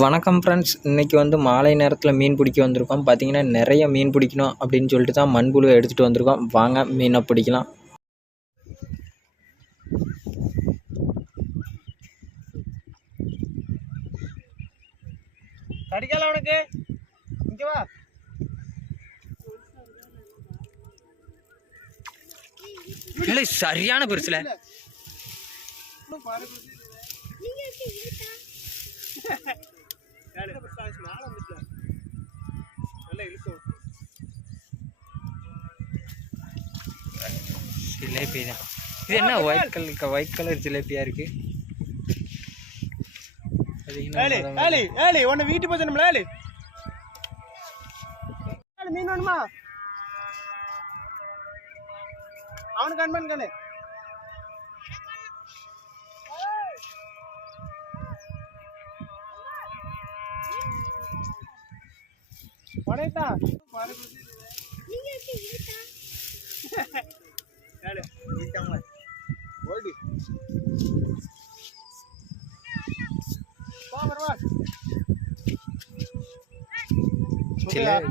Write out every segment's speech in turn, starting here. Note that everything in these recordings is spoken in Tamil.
வணக்கம் ஃப்ரெண்ட்ஸ் இன்றைக்கி வந்து மாலை நேரத்தில் மீன் பிடிக்க வந்திருக்கோம். பார்த்தீங்கன்னா நிறைய மீன் பிடிக்கணும் அப்படின்னு சொல்லிட்டு தான் மண்புழுவை எடுத்துகிட்டு வந்திருக்கோம். வாங்க மீனை பிடிக்கலாம். கடிக்கல உனக்கு? இங்க வா. இல்லை சரியான பெருசில். ஜிலேபி தான் இது என்ன ஒயிட் கலர் ஒயிட் கலர் ஏலி ஏலி உன்னை வீட்டு ஏலி. ஏலி, மீன் வேணுமா? அவனுக்கு அன்பன் கண்ணு படைத்தா?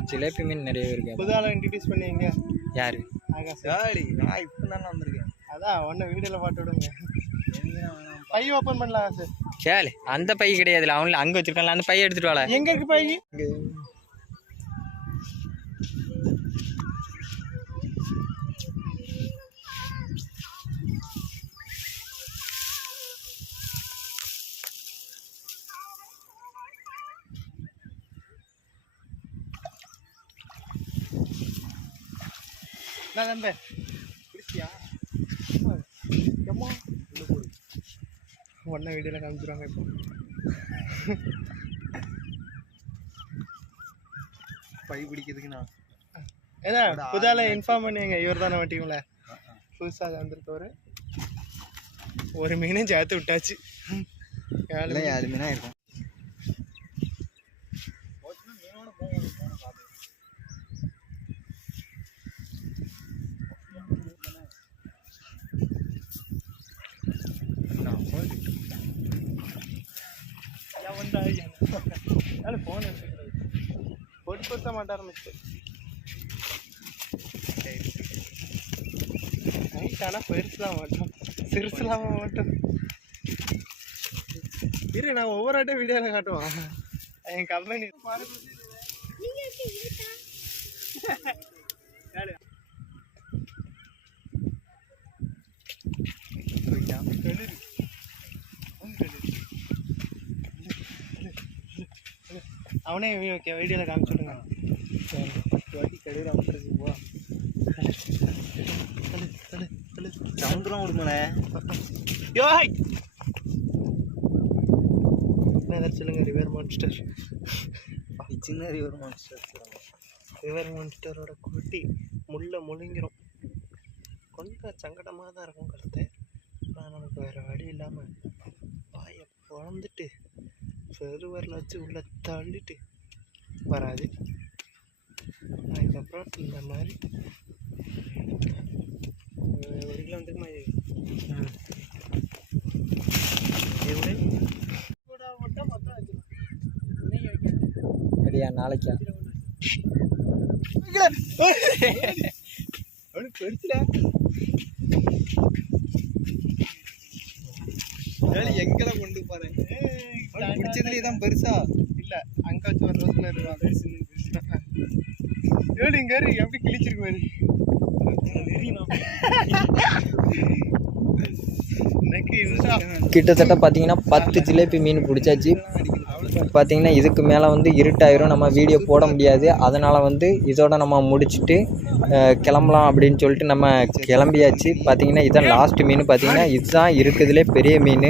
ஜிலேபி மீன் நிறைய இருக்கு புது ஆளை இன்ட்ரடியூஸ் பண்ணீங்க. யார்? ஆகாஷ். நான் இப்போ தானே வந்திருக்கேன். அதான் ஒன்று வீடியோவில் பாட்டு விடுங்க. பை. ஓப்பன் பண்ணலாம் சார் கேளு. அந்த பை கிடையாதுல அவங்கள அங்கே வச்சிருக்காங்களா அந்த பையை எடுத்துட்டு வாழ எங்க இருக்கு பை நான் தம்பே பிடிச்சியா எம்மா ஒன்றை வீடியோவில் காமிச்சிருவாங்க இப்போ. பை பிடிக்கிறதுக்கு நான். ஏதா புதால இன்ஃபார்ம் பண்ணுவீங்க இவர் தானே வட்டிங்கள புதுசாக வந்திருக்கவர். ஒரு மீனும் சேர்த்து விட்டாச்சு. ஏழு மீனாக இருக்கும். ஏழு ஃபோன் எடுத்துக்கிறது பொடி பொருத்த மாட்டார் மிஸ்டர் நைட் ஆனால் பெருசுலாம் மாட்டோம் சிறுசுலாம் மாட்டோம் இரு நான் ஒவ்வொரு ஆட்டம் வீடியோவில் காட்டுவான் என் கம்பெனி அவனே வீடியோவில் காமிச்சுடுங்க வட்டி கடையில் வந்துருக்கு போ சமுத்திரம் விடுமல யோய்! என்ன சொல்லுங்க ரிவர் மான்ஸ்டர் சின்ன ரிவர் மான்ஸ்டர் ரிவர் மான்ஸ்டரோட குட்டி முள்ள முழுங்கிரும். கொஞ்சம் சங்கடமாக தான் இருக்கும் கருத்து ஆனால் நமக்கு வேறு வழி இல்லாமல் வாயை பிறந்துட்டு பெருவரில் வச்சு உள்ளே தள்ளிட்டு வராது அதுக்கப்புறம் இந்த மாதிரி ஒரு கிலோ வந்துருக்குமா இது சரியா நாளைக்கா அவனுக்கு இட்லி தான் பெருசா? இல்ல அங்க ஒரு ரோஸ்ல இருக்கான் இங்க எப்படி கிழிச்சிருக்கு பாரு. கிட்டத்தட்ட பார்த்தீங்கன்னா பத்து ஜிலேபி மீன் பிடிச்சாச்சு. பார்த்தீங்கன்னா இதுக்கு மேலே வந்து இருட்டாயிரும் நம்ம வீடியோ போட முடியாது. அதனால் வந்து இதோட நம்ம முடிச்சுட்டு கிளம்பலாம் அப்படின்னு சொல்லிட்டு நம்ம கிளம்பியாச்சு. பார்த்தீங்கன்னா இதான் லாஸ்ட் மீன். பார்த்தீங்கன்னா இதுதான் இருக்கிறதுலே பெரிய மீன்.